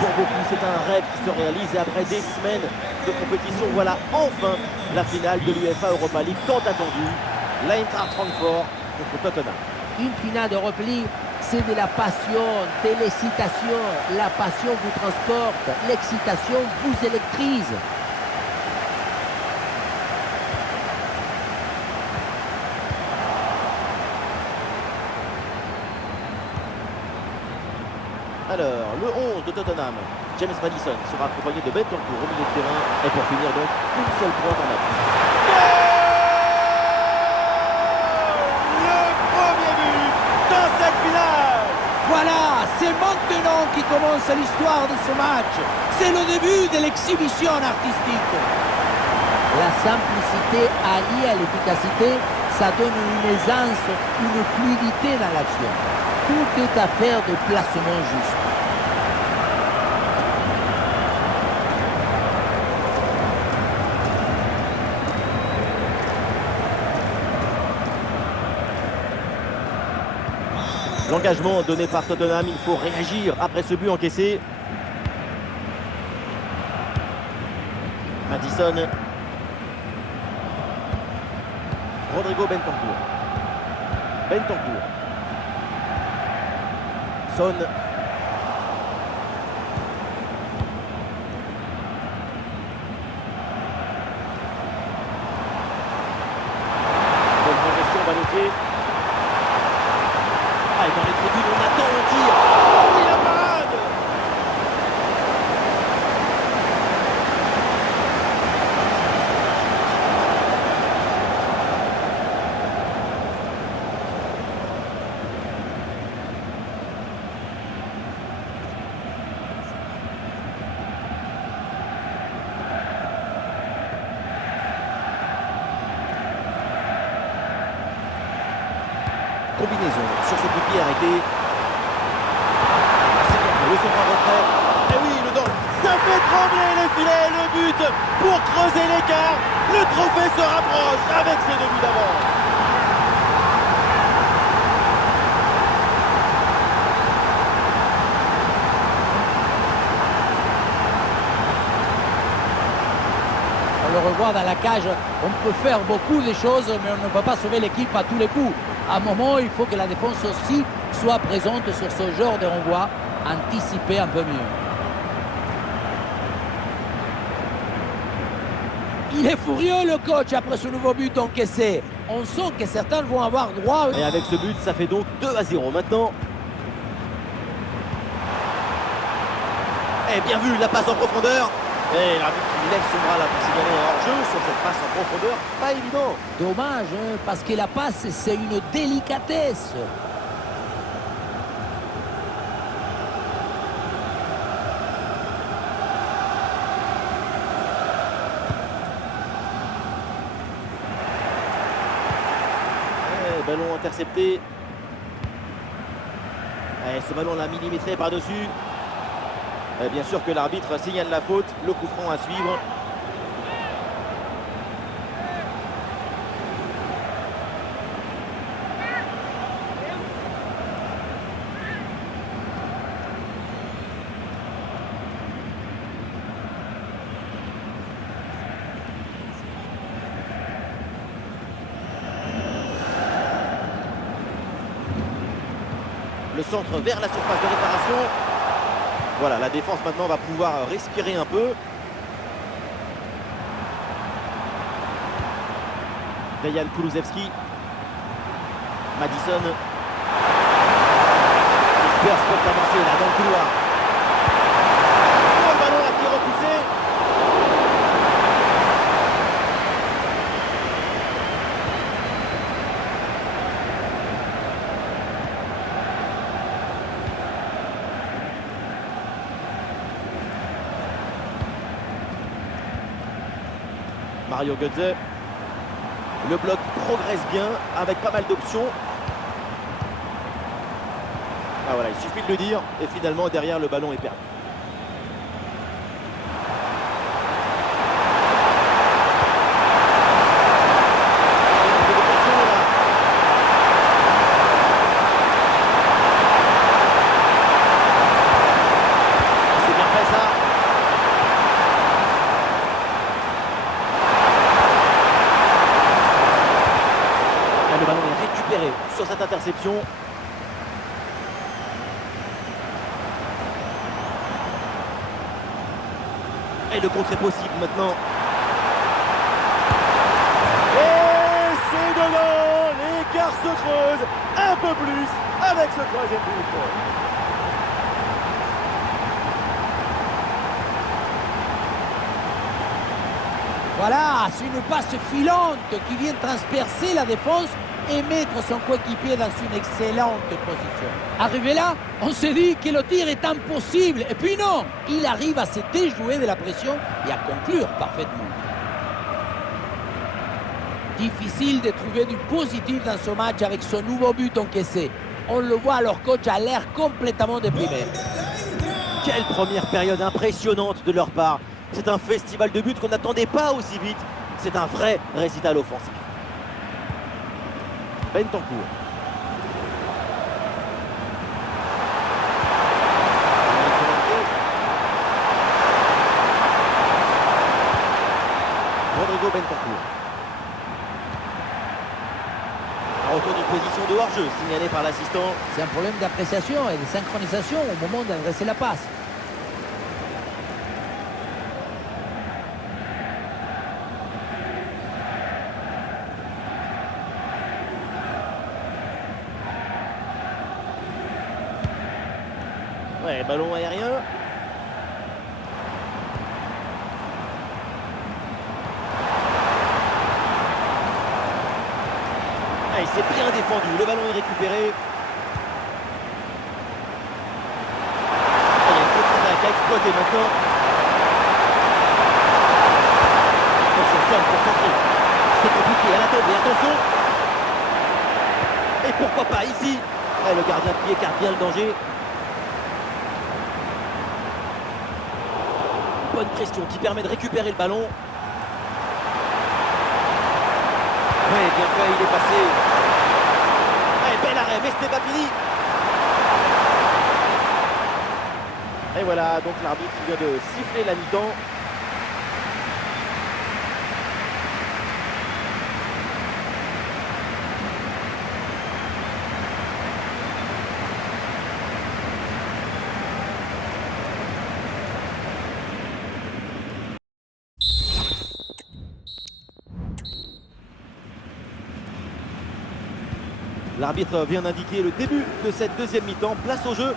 pour beaucoup, c'est un rêve qui se réalise et après des semaines de compétition, voilà enfin la finale de l'UEFA Europa League tant attendue. L'Eintracht Francfort contre Tottenham. Une finale d'Europe League, c'est de la passion, de l'excitation. La passion vous transporte, l'excitation vous électrise. Alors, le 11 de Tottenham, James Maddison sera accompagné de Bentancur au milieu de terrain. Et pour finir donc, une seule pointe en match. Le premier but dans cette finale. Voilà, c'est maintenant qui commence l'histoire de ce match. C'est le début de l'exhibition artistique. La simplicité alliée à l'efficacité, ça donne une aisance, une fluidité dans l'action. Tout est affaire de placement juste. L'engagement donné par Tottenham, il faut réagir après ce but encaissé. Maddison. Rodrigo Bentancur. Bentancur. Son. Bonne progression, balle au pied. Ah, et dans les tribunes, on attend un tir. Oh oui, la parade. Combinaison sur ce coup de pied arrêté. Ah, c'est bien fait, le centre en retrait. Et oui, le don. Ça fait trembler les filets. Le but pour creuser l'écart. Le trophée se rapproche avec ses 2 buts d'avance. On le revoit dans la cage, on peut faire beaucoup de choses, mais on ne peut pas sauver l'équipe à tous les coups. À un moment, il faut que la défense aussi soit présente sur ce genre de renvoi, anticiper un peu mieux. Il est furieux le coach après ce nouveau but encaissé. On sent que certains vont avoir droit. Et avec ce but, ça fait donc 2-0 maintenant. Et bien vu, la passe en profondeur. Et l'arbitre qui lève son bras là pour signaler un hors-jeu sur cette passe en profondeur. Pas évident. Dommage, hein, parce que la passe, c'est une délicatesse. Ballon intercepté. Et ce ballon l'a millimétré par-dessus. Bien sûr que l'arbitre signale la faute. Le coup franc à suivre. Le centre vers la surface de réparation. Voilà, la défense maintenant va pouvoir respirer un peu. Dejan Kulusevski. Maddison. Les Spurs peuvent avancer là dans le couloir. Oh, le ballon là qui est repoussé. Mario Götze. Le bloc progresse bien avec pas mal d'options. Ah voilà, il suffit de le dire et finalement derrière le ballon est perdu. C'est bien fait. réception. Et le contre est possible maintenant. Et c'est dedans. L'écart se creuse un peu plus avec ce troisième but. Voilà, c'est une passe filante qui vient transpercer la défense et mettre son coéquipier dans une excellente position. Arrivé là, on se dit que le tir est impossible. Et puis non, il arrive à se déjouer de la pression et à conclure parfaitement. Difficile de trouver du positif dans ce match avec ce nouveau but encaissé. On le voit, leur coach a l'air complètement déprimé. Quelle première période impressionnante de leur part. C'est un festival de buts qu'on n'attendait pas aussi vite. C'est un vrai récital offensif. Bentancur. Rodrigo Bentancur. Un retour d'une position de hors-jeu signalé par l'assistant. C'est un problème d'appréciation et de synchronisation au moment d'adresser la passe. Ouais, ballon aérien. Ah, il s'est bien défendu. Le ballon est récupéré. Ah, il y a une contre-attaque à exploiter maintenant. Attention, Son pour centrer. C'est compliqué à la tombe. Et attention. Et pourquoi pas ici. Ah, le gardien qui écarte bien le danger. Bonne pression qui permet de récupérer le ballon. Oui, bien fait, il est passé. Et bel arrêt, mais ce n'est pas fini. Et voilà, donc l'arbitre qui vient de siffler la mi-temps. L'arbitre vient d'indiquer le début de cette deuxième mi-temps. Place au jeu.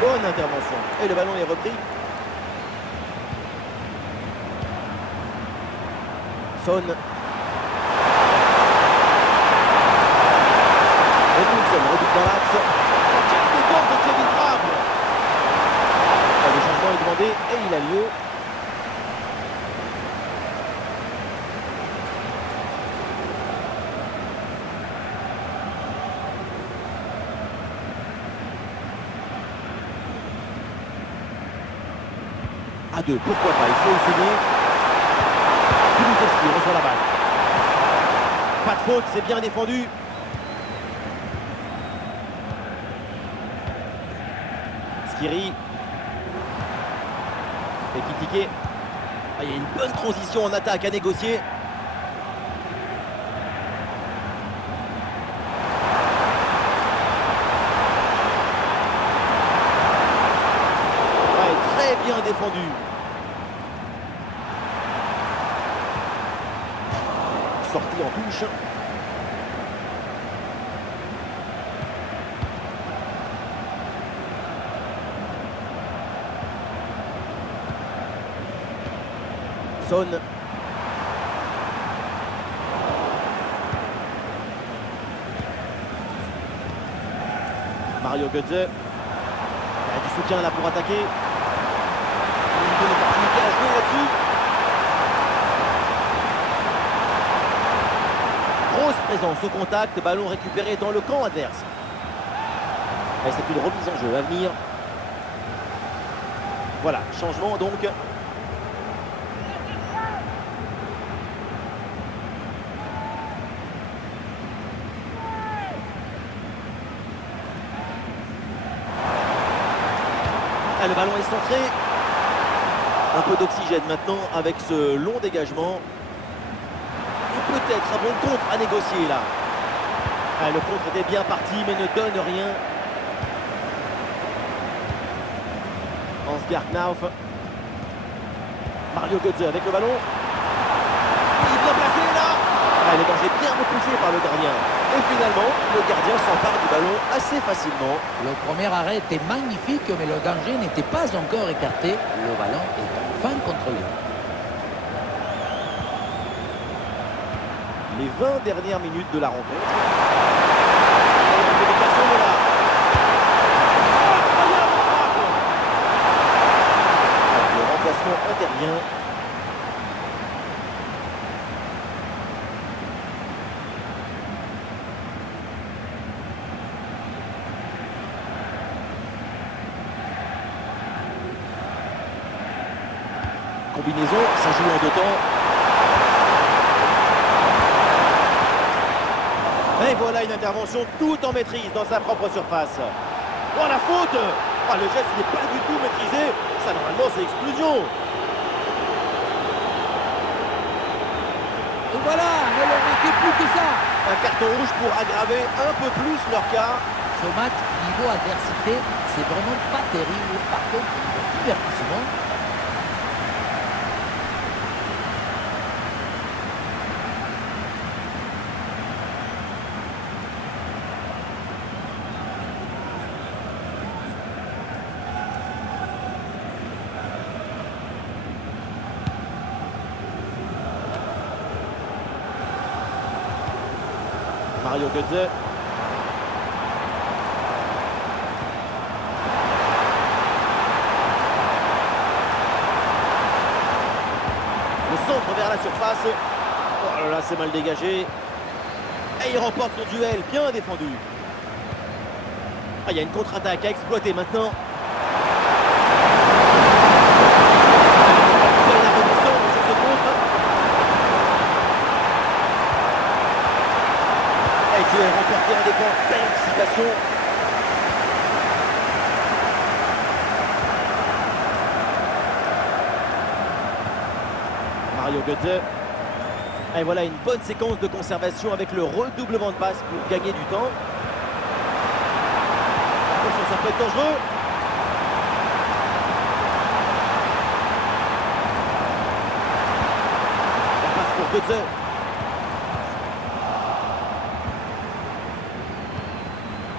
Bonne intervention. Et le ballon est repris. Son. Edmundson rebute dans l'axe. Quel détour de Kevin Trapp. Le changement est demandé et il a lieu. À 2, pourquoi pas, il faut essayer. Kulusevski reçoit la balle. Pas de faute, c'est bien défendu. Skiri. Ekitike. Ah, il y a une bonne transition en attaque à négocier. Ouais, très bien défendu. Sortie en touche. Son. Mario Götze. Il y a du soutien là pour attaquer. Une bonne opportunité à jouer là-dessus. Grosse présence au contact, ballon récupéré dans le camp adverse. Et c'est une remise en jeu à venir. Voilà, changement donc. Ah, le ballon est centré. Un peu d'oxygène maintenant avec ce long dégagement. Et peut-être un bon contre à négocier là. Ah, le contre était bien parti mais ne donne rien. Hans-Gert Knauf. Mario Götze avec le ballon. Il est bien placé là. Ah, le danger bien repoussé par le gardien. Et finalement, le gardien s'empare du ballon assez facilement. Le premier arrêt était magnifique, mais le danger n'était pas encore écarté. Le ballon est enfin contrôlé. Les 20 dernières minutes de la rencontre. Et la communication est là. Incroyable frappe. Le remplacement intervient. Combinaison, ça joue en deux temps. Et voilà une intervention tout en maîtrise dans sa propre surface. Oh la faute. Ah, le geste n'est pas du tout maîtrisé. Ça normalement c'est exclusion. Et voilà, ne leur manquait plus que ça. Un carton rouge pour aggraver un peu plus leur cas. Ce match, niveau adversité, c'est vraiment pas terrible. Par contre, niveau divertissement, Mario Götze. Le centre vers la surface. Oh là là, c'est mal dégagé. Et il remporte son duel, bien défendu. Ah, il y a une contre-attaque à exploiter maintenant. La renaissance sur ce contre. Et duel remporté en défense, belle anticipation. Mario Götze. Et voilà une bonne séquence de conservation avec le redoublement de passe pour gagner du temps. Attention, ça peut être dangereux. La passe pour Götze.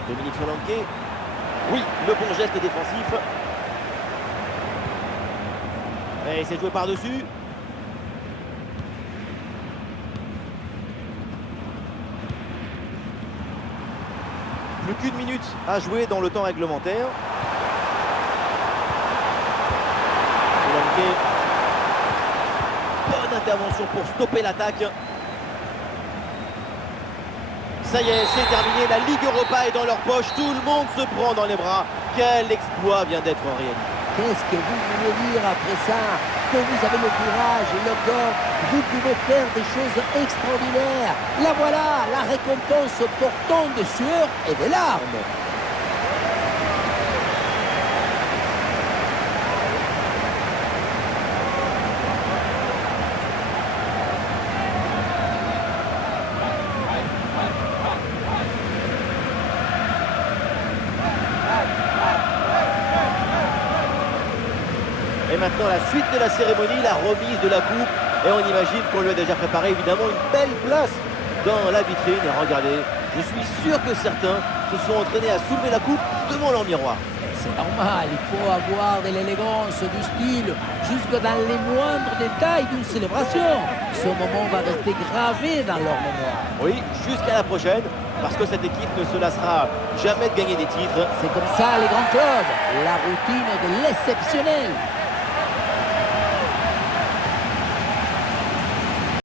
Dominique Solanke. Oui, le bon geste défensif. Et c'est joué par-dessus. Plus qu'une minute à jouer dans le temps réglementaire. Solanke. Bonne intervention pour stopper l'attaque. Ça y est, c'est terminé. La Ligue Europa est dans leur poche. Tout le monde se prend dans les bras. Quel exploit vient d'être réalisé. qu'est-ce que vous voulez dire après ça? Que vous avez le courage et le corps, vous pouvez faire des choses extraordinaires. La voilà, la récompense portant de sueur et des larmes. Et maintenant la suite de la cérémonie, la remise de la coupe. Et on imagine qu'on lui a déjà préparé évidemment une belle place dans la vitrine. Et regardez, je suis sûr que certains se sont entraînés à soulever la coupe devant leur miroir. C'est normal, il faut avoir de l'élégance, du style, jusque dans les moindres détails d'une célébration. Ce moment va rester gravé dans leur mémoire. Oui, jusqu'à la prochaine, parce que cette équipe ne se lassera jamais de gagner des titres. C'est comme ça les grands clubs, la routine de l'exceptionnel.